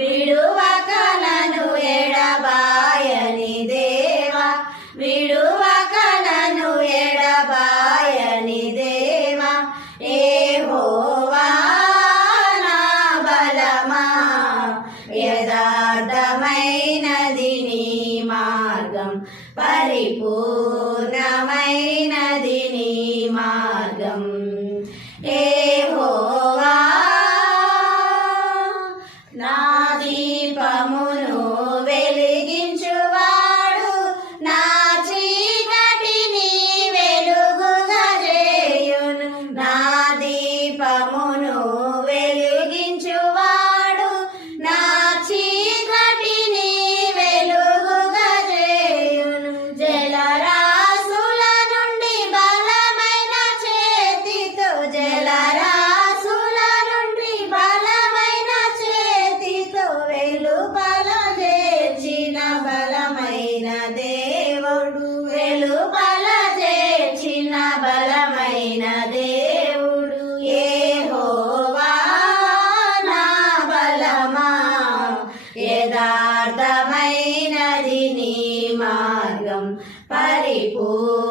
విడువక నన్ను ఎడబాయని దేవా, విడువక నన్ను ఎడబాయని దేవా. యెహోవా నా బలమా, యథార్థమైనది నీ మార్గం, పరిపూర్ణమైనది నీ మార్గం. యెహోవా నా దీపమును వెలిగించువాడు, నా చీకటిని వెలుగుగా చేయును. నా దీపమును వెలిగించువాడు, నా చీకటిని వెలుగుగా చేయును. జలరాశుల నుండి బలమైన చేతితో, జలరాశుల నుండి బలమైన చేతితో వెలుపల చేర్చిన బలమైన దేవుడు, వెలుపల చేర్చిన బలమైన దేవుడు. యెహోవా నా బలమా, యథార్థమైనది నీ మార్గం, పరిపూర్ణ